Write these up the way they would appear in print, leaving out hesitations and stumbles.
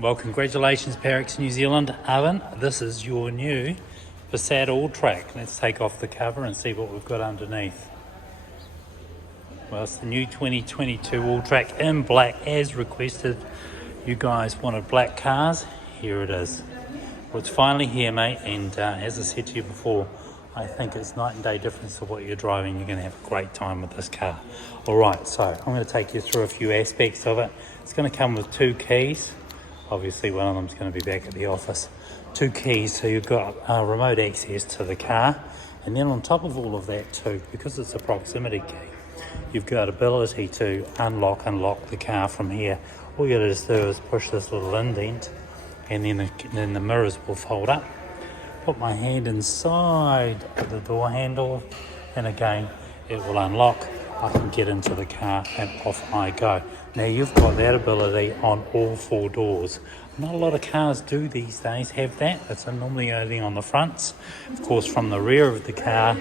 Well, congratulations, Parex New Zealand. Arvind, this is your new Passat Alltrack. Let's take off the cover and see what we've got underneath. Well, it's the new 2022 Alltrack in black as requested. You guys wanted black cars, here it is. Well, it's finally here, mate, and as I said to you before, I think it's night and day difference to what you're driving. You're going to have a great time with this car. Alright, so I'm going to take you through a few aspects of it. It's going to come with 2 keys. Obviously one of them is going to be back at the office. 2 keys, so you've got remote access to the car, and then on top of all of that too, because it's a proximity key, you've got ability to unlock and lock the car from here. All you got to do is push this little indent, and then the mirrors will fold up. Put my hand inside the door handle, and again it will unlock. I can get into the car and off I go. Now you've got that ability on all 4 doors. Not a lot of cars do these days have that. It's normally only on the fronts. Of course, from the rear of the car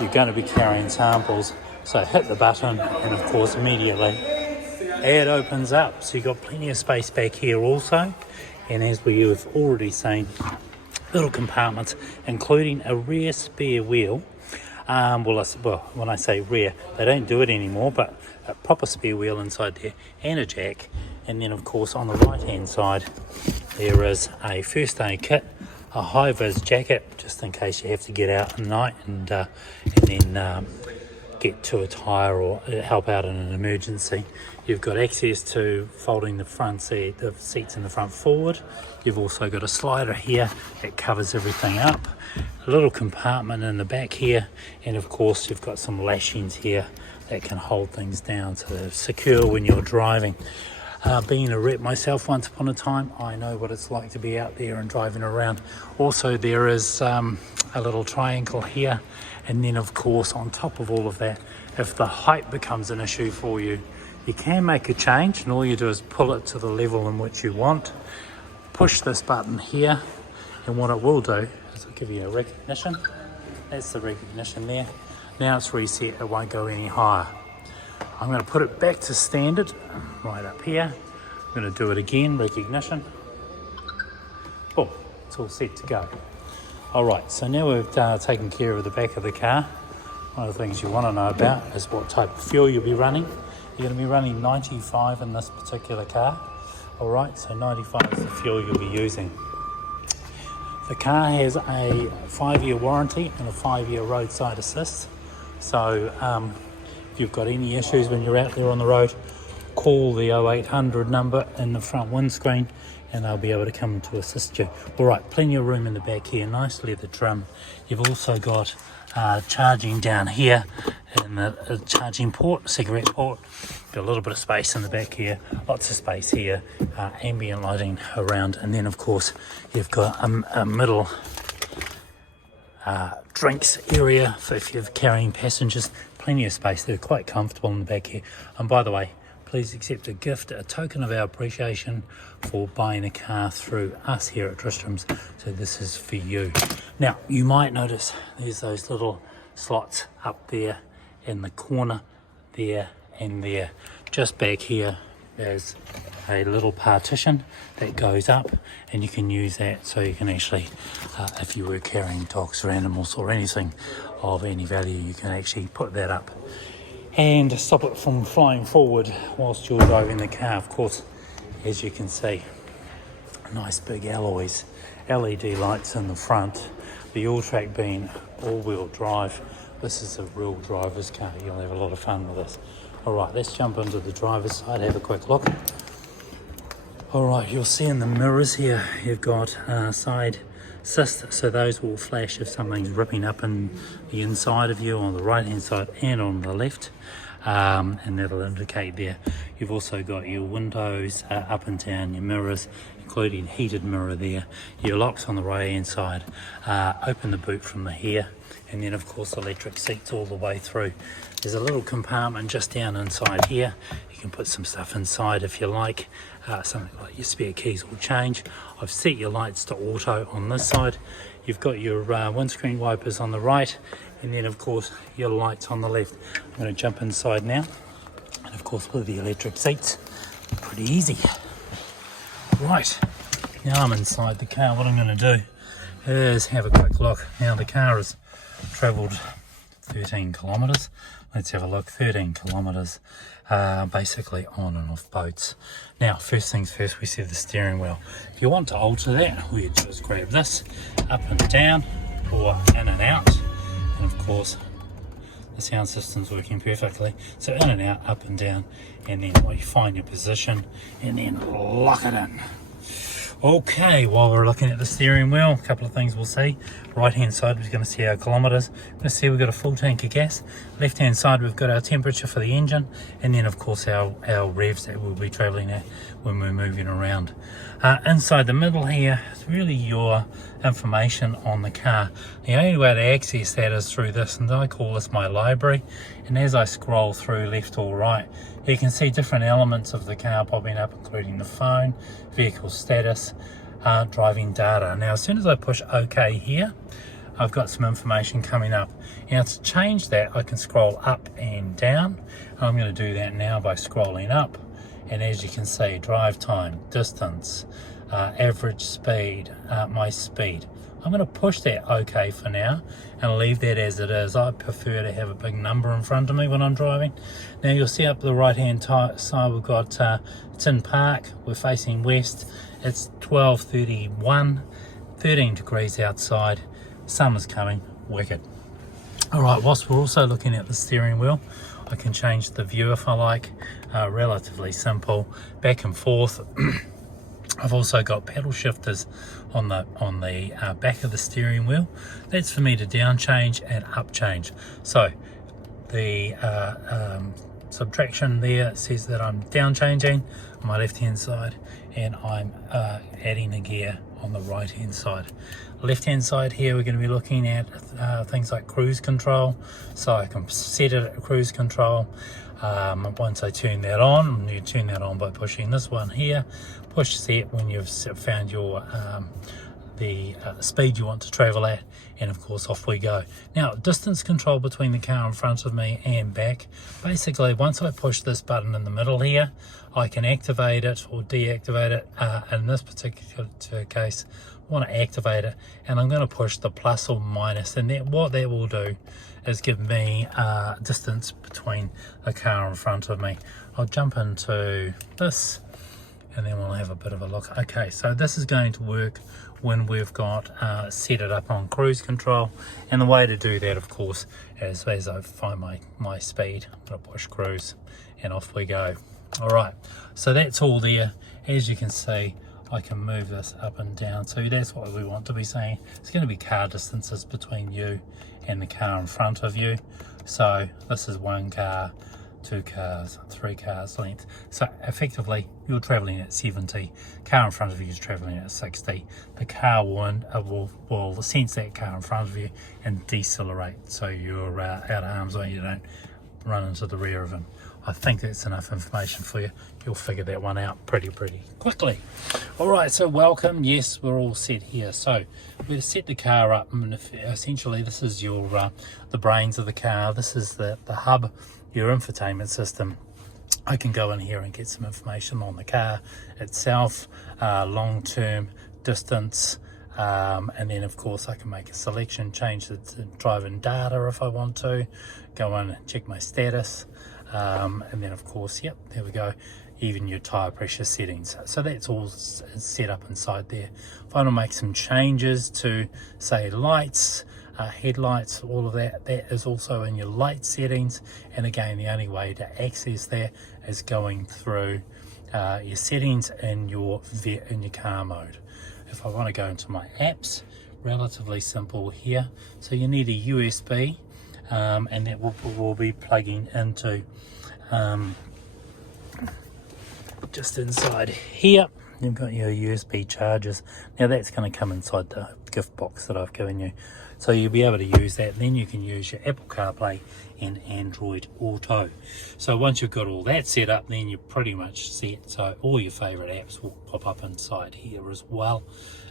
you're going to be carrying samples, so hit the button and of course immediately it opens up. So you've got plenty of space back here also, and as we've already seen, little compartments including a rear spare wheel. Well, when I say rear, they don't do it anymore, but a proper spare wheel inside there and a jack. And then of course on the right hand side there is a first aid kit, a high-vis jacket just in case you have to get out at night and then get to a tyre or help out in an emergency. You've got access to folding the front seat, the seats in the front forward. You've also got a slider here that covers everything up, a little compartment in the back here, and of course you've got some lashings here that can hold things down so they're secure when you're driving. Being a rep myself once upon a time, I know what it's like to be out there and driving around. Also there is a little triangle here, and then of course on top of all of that, if the height becomes an issue for you, you can make a change, and all you do is pull it to the level in which you want, push this button here, and what it will do is it'll give you a recognition. That's the recognition there. Now it's reset, it won't go any higher. I'm going to put it back to standard right up here. I'm going to do it again, recognition. Oh, it's all set to go. Alright, so now we've taken care of the back of the car. One of the things you want to know about is what type of fuel you'll be running. You're going to be running 95 in this particular car. Alright, so 95 is the fuel you'll be using. The car has a 5-year warranty and a 5-year roadside assist. So if you've got any issues when you're out there on the road, call the 0800 number in the front windscreen and they'll be able to come to assist you. Alright, plenty of room in the back here, nice leather trim. You've also got charging down here in the charging port, cigarette port. Got a little bit of space in the back here, lots of space here, ambient lighting around, and then of course you've got a middle drinks area for if you're carrying passengers. Plenty of space, they're quite comfortable in the back here. And by the way, please accept a gift, a token of our appreciation for buying a car through us here at Tristram's. So this is for you. Now, you might notice there's those little slots up there in the corner, there and there. Just back here, there's a little partition that goes up, and you can use that so you can actually, if you were carrying dogs or animals or anything of any value, you can actually put that up and stop it from flying forward whilst you're driving the car. Of course, as you can see, nice big alloys, LED lights in the front. The Alltrack being all-wheel drive, this is a real driver's car. You'll have a lot of fun with this. Alright, let's jump into the driver's side, have a quick look. Alright, you'll see in the mirrors here, you've got side assist, so those will flash if something's ripping up in the inside of you on the right hand side and on the left, and that'll indicate there. You've also got your windows up and down, your mirrors, including heated mirror there, your locks on the right hand side, open the boot from the here, and then of course electric seats all the way through. There's a little compartment just down inside here. You can put some stuff inside if you like, something like your spare keys will change. I've set your lights to auto on this side. You've got your windscreen wipers on the right, and then of course your lights on the left. I'm going to jump inside now, and of course with the electric seats, pretty easy. Right, Now I'm inside the car. What I'm going to do is have a quick look. Now the car has travelled 13 kilometres. Let's have a look. 13 kilometres, basically on and off boats. Now, first things first, we see the steering wheel. If you want to alter that, we just grab this up and down, or in and out, and of course the sound system's working perfectly. So in and out, up and down, and then we find your position and then lock it in. Okay, while we're looking at the steering wheel, a couple of things we'll see. Right hand side, we're going to see our kilometres. We're going to see we've got a full tank of gas. Left hand side, we've got our temperature for the engine, and then of course our revs that we'll be travelling at when we're moving around. Inside the middle here is really your information on the car. The only way to access that is through this, and I call this my library. And as I scroll through left or right, you can see different elements of the car popping up, including the phone, vehicle status, driving data. Now as soon as I push OK here, I've got some information coming up. Now to change that, I can scroll up and down. I'm going to do that now by scrolling up, and as you can see, drive time, distance, average speed, my speed. I'm going to push that OK for now and leave that as it is. I prefer to have a big number in front of me when I'm driving. Now you'll see up the right hand side we've got Tin Park. We're facing west. It's 12:31, 13 degrees outside. Summer's coming, wicked. Alright, whilst we're also looking at the steering wheel, I can change the view if I like. Relatively simple, back and forth. I've also got paddle shifters on the back of the steering wheel. That's for me to down change and up change. So the subtraction there says that I'm down changing on my left hand side, and I'm adding a gear on the right hand side. Left hand side here, we're going to be looking at things like cruise control. So I can set it at cruise control. Once I turn that on, you turn that on by pushing this one here. Push set when you've found your the speed you want to travel at, and of course off we go. Now distance control between the car in front of me and back. Basically once I push this button in the middle here, I can activate it or deactivate it. In this particular case, I want to activate it, and I'm going to push the plus or minus, and what that will do is give me distance between the car in front of me. I'll jump into this and then we'll have a bit of a look. Okay, so this is going to work when we've got set it up on cruise control, and the way to do that of course is as I find my speed, I'm going to push cruise and off we go. Alright, so that's all there. As you can see, I can move this up and down, so that's what we want to be saying. It's going to be car distances between you and the car in front of you. So this is one car, two cars, three cars length. So effectively you're traveling at 70, car in front of you is traveling at 60. The car will sense that car in front of you and decelerate, so you're out of harm's way, you don't run into the rear of him. I think that's enough information for you. You'll figure that one out pretty quickly. Alright, so welcome. Yes, we're all set here. So we're going to set the car up, and essentially this is your the brains of the car. This is the hub, your infotainment system. I can go in here and get some information on the car itself, long-term, distance, and then of course I can make a selection, change the driving data if I want to, go in and check my status, and then of course, yep, there we go, even your tire pressure settings. So that's all set up inside there. If I want to make some changes to, say, lights, headlights, all of that, that is also in your light settings. And again, the only way to access that is going through your settings in your car mode. If I want to go into my apps, relatively simple here. So you need a USB, and that will be plugging into just inside here. You've got your USB chargers. Now that's going to come inside the gift box that I've given you, so you'll be able to use that. Then you can use your Apple CarPlay and Android Auto. So once you've got all that set up, then you're pretty much set. So all your favorite apps will pop up inside here as well.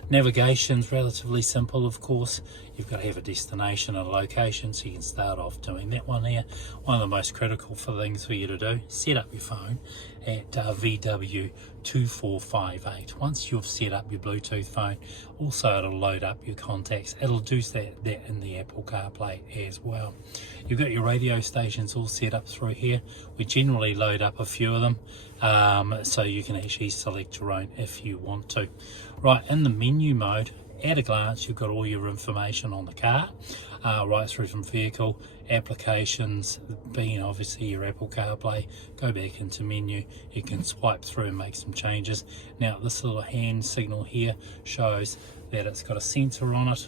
Navigation's relatively simple, of course. You've got to have a destination and a location, so you can start off doing that one here. One of the most critical things for you to do, set up your phone at VW2458. Once you've set up your Bluetooth phone, also it'll load up your contacts. It'll do that in the Apple CarPlay as well. You've got your radio stations all set up through here. We generally load up a few of them, so you can actually select your own if you want to. Right, in the menu mode, at a glance, you've got all your information on the car, right through from vehicle, applications, being obviously your Apple CarPlay. Go back into menu, you can swipe through and make some changes. Now this little hand signal here shows that it's got a sensor on it,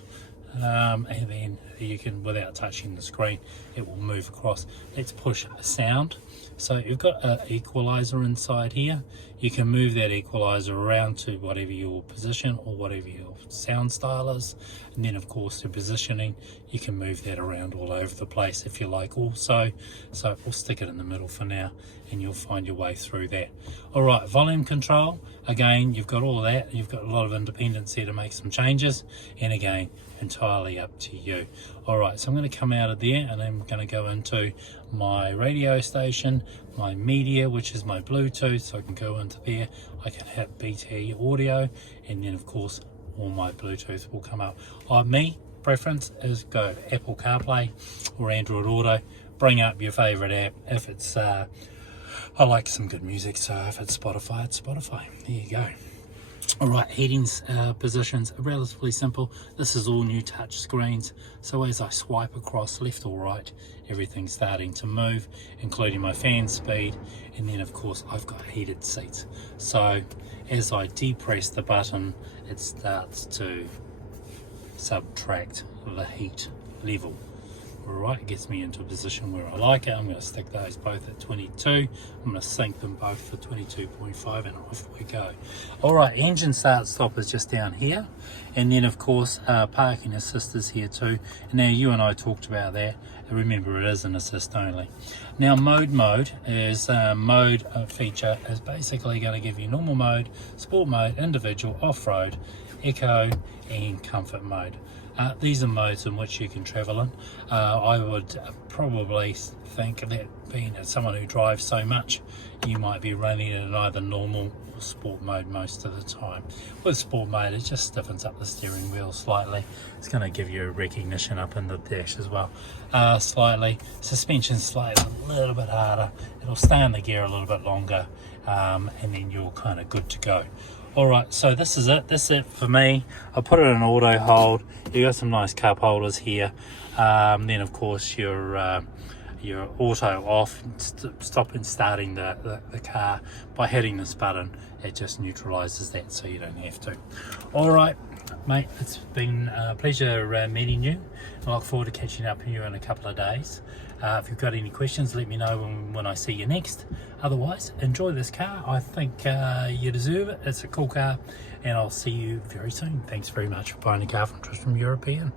and then you can, without touching the screen, it will move across. Let's push sound. So you've got an equalizer inside here. You can move that equalizer around to whatever your position or whatever your sound style is, and then of course the positioning, you can move that around all over the place if you like also. So we'll stick it in the middle for now and you'll find your way through that. All right, volume control, again you've got all of that. You've got a lot of independence here to make some changes, and again entirely up to you. All right, so I'm going to come out of there and I'm going to go into my radio station, my media, which is my Bluetooth, so I can go into there. I can hit BT audio, and then of course all my Bluetooth will come up. Me preference is go to Apple CarPlay or Android Auto. Bring up your favorite app. If it's I like some good music, so if it's Spotify, it's Spotify. There you go. All right, headings, positions are relatively simple. This is all new touch screens, so as I swipe across left or right, everything's starting to move, including my fan speed, and then of course I've got heated seats. So as I depress the button, it starts to subtract the heat level. All right, it gets me into a position where I like it. I'm going to stick those both at 22. I'm going to sync them both for 22.5, and off we go. All right, engine start stop is just down here, and then of course parking assist is here too. And now you and I talked about that, and remember it is an assist only. Now mode is mode feature is basically going to give you normal mode, sport mode, individual, off-road, eco, and comfort mode. These are modes in which you can travel in. I would probably think that being someone who drives so much, you might be running in either normal or sport mode most of the time. With sport mode, it just stiffens up the steering wheel slightly. It's going to give you a recognition up in the dash as well. Slightly. Suspension slightly a little bit harder. It'll stay in the gear a little bit longer, and then you're kind of good to go. Alright, so this is it for me. I put it in auto hold. You got some nice cup holders here. Then of course your auto off, stopping starting the car by hitting this button. It just neutralizes that, so you don't have to. Alright mate, it's been a pleasure meeting you. I look forward to catching up with you in a couple of days. If you've got any questions, let me know when I see you next. Otherwise, enjoy this car. I think you deserve it. It's a cool car, and I'll see you very soon. Thanks very much for buying a car from Tristram European.